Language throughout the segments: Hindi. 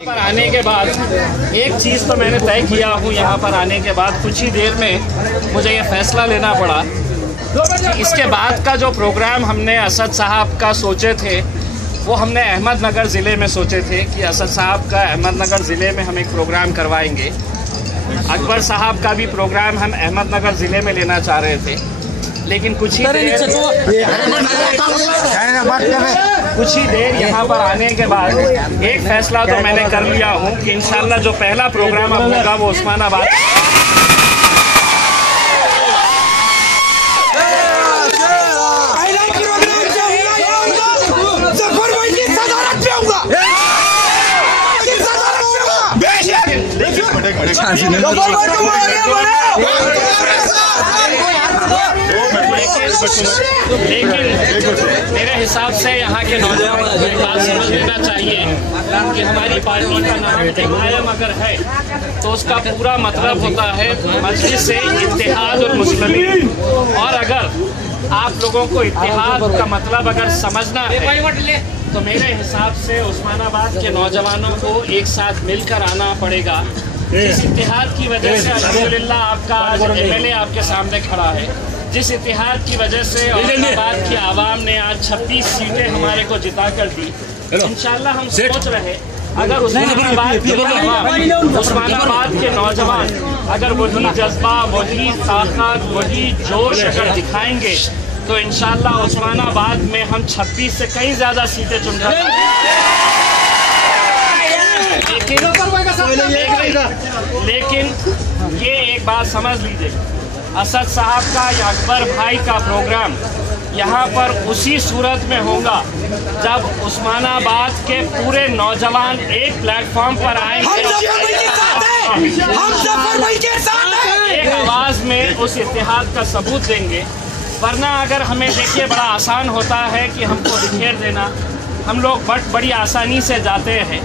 पर आने के बाद एक चीज़ तो मैंने तय किया हूँ। यहाँ पर आने के बाद कुछ ही देर में मुझे ये फैसला लेना पड़ा कि इसके बाद का जो प्रोग्राम हमने असद साहब का सोचे थे वो हमने अहमदनगर ज़िले में सोचे थे कि असद साहब का अहमदनगर ज़िले में हम एक प्रोग्राम करवाएंगे। अकबर साहब का भी प्रोग्राम हम अहमदनगर ज़िले में लेना चाह रहे थे, लेकिन कुछ ही देर यहाँ पर आने के बाद एक फैसला तो मैंने कर लिया हूँ कि इंशाल्लाह जो पहला प्रोग्राम अब होगा वो उस्मानाबाद। लेकिन मेरे हिसाब से यहाँ के नौजवानों को एक बात समझ लेना चाहिए कि हमारी पार्टी का नाम इमाम अगर है तो उसका पूरा मतलब होता है मजलिस से इत्तेहाद और मुस्लिमीन। और अगर आप लोगों को इत्तेहाद का मतलब अगर समझना है तो मेरे हिसाब से उस्मानाबाद के नौजवानों को एक साथ मिलकर आना पड़ेगा। जिस इत्तेहाद की वजह से अल्हम्दुलिल्लाह आपका आज एमएलए आपके सामने खड़ा है, जिस इत्तेहाद की वजह से औरंगाबाद की आवाम ने आज 26 सीटें हमारे को जिता कर दी, इंशाल्लाह हम सोच रहे अगर उस्मानाबाद के नौजवान अगर वही जज्बा, वही ताकत, वही जोश अगर दिखाएंगे तो इंशाल्लाह उस्मानाबाद में हम 26 से कहीं ज़्यादा सीटें चुनकर लेकिन ये एक बात समझ लीजिए, असद साहब का या अकबर भाई का प्रोग्राम यहाँ पर उसी सूरत में होगा जब उस्मानाबाद के पूरे नौजवान एक प्लेटफॉर्म पर आएंगे, एक आवाज़ में उस इत्तेहाद का सबूत देंगे। वरना अगर हमें देखिए बड़ा आसान होता है कि हमको बिखेर देना, हम लोग बड़ी आसानी से जाते हैं,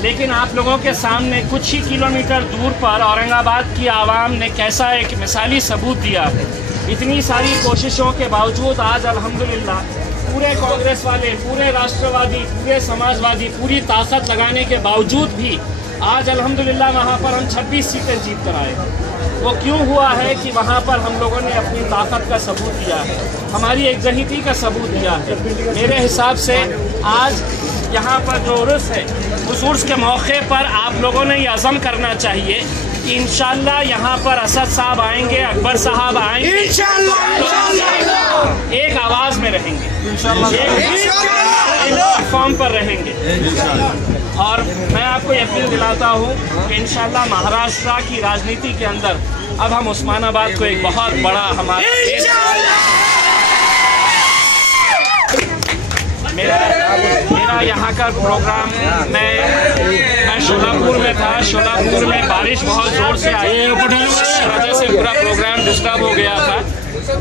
लेकिन आप लोगों के सामने कुछ ही किलोमीटर दूर पर औरंगाबाद की आवाम ने कैसा एक मिसाली सबूत दिया है। इतनी सारी कोशिशों के बावजूद आज अल्हम्दुलिल्लाह पूरे कांग्रेस वाले, पूरे राष्ट्रवादी, पूरे समाजवादी पूरी ताकत लगाने के बावजूद भी आज अल्हम्दुलिल्लाह वहाँ पर हम 26 सीटें जीत कर आए। वो क्यों हुआ है कि वहाँ पर हम लोगों ने अपनी ताकत का सबूत दिया है, हमारी एकजहिती का सबूत दिया है। मेरे हिसाब से आज यहाँ पर जो उर्स है उस उर्स के मौके पर आप लोगों ने ये अज़म करना चाहिए कि इंशाल्लाह यहाँ पर असद साहब आएंगे, अकबर साहब आएंगे, एक आवाज़ में रहेंगे, एक प्लेटफॉर्म पर रहेंगे। और मैं आपको यकीन दिलाता हूँ कि इंशाल्लाह महाराष्ट्र की राजनीति के अंदर अब हम उस्मानाबाद को एक बहुत बड़ा मेरा यहाँ का प्रोग्राम मैं शोलापुर में था। शोलापुर में बारिश बहुत ज़ोर से आई, इस वजह से पूरा प्रोग्राम डिस्टर्ब हो गया था।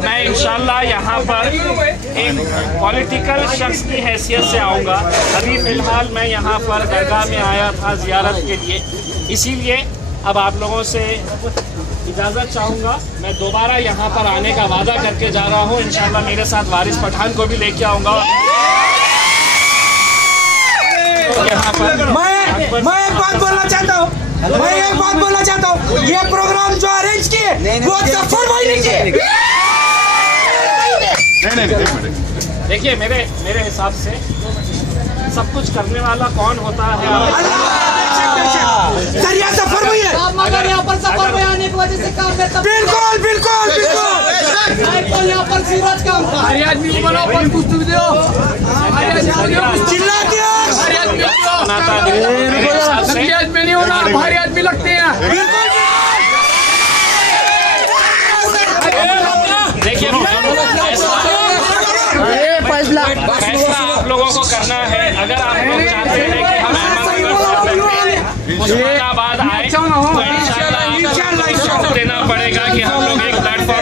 मैं इंशाल्लाह यहाँ पर एक पॉलिटिकल शख्स की हैसियत से आऊँगा। अभी फ़िलहाल मैं यहाँ पर दरगाह में आया था ज़ियारत के लिए, इसीलिए अब आप लोगों से इजाज़त चाहूँगा। मैं दोबारा यहाँ पर आने का वादा करके जा रहा हूँ। इंशाल्लाह मेरे साथ वारिस पठान को भी लेके आऊँगा। यहाँ पर मैं एक बात बोलना चाहता हूँ, ये प्रोग्राम जो अरेंज किए वो जफर भाई ने किए। देखिए मेरे हिसाब से सब कुछ करने वाला कौन होता है? सरिया जफर भाई है। अगर यहाँ पर सफर में आने की वजह से काम है, बिल्कुल बिल्कुल बिल्कुल यहाँ पर सूरज काम था। हर आदमी को बनाओ, पर कुछ तो दो, चिल्ला दिया, नकली आदमी नहीं होना, भारी आदमी लगते हैं। देखिए फैसला आप लोगों को करना है। अगर आप लोग चाहते हैं कि हम उस्मानाबाद आए तो इंशाल्लाह देना पड़ेगा कि हम लोग एक प्लेटफॉर्म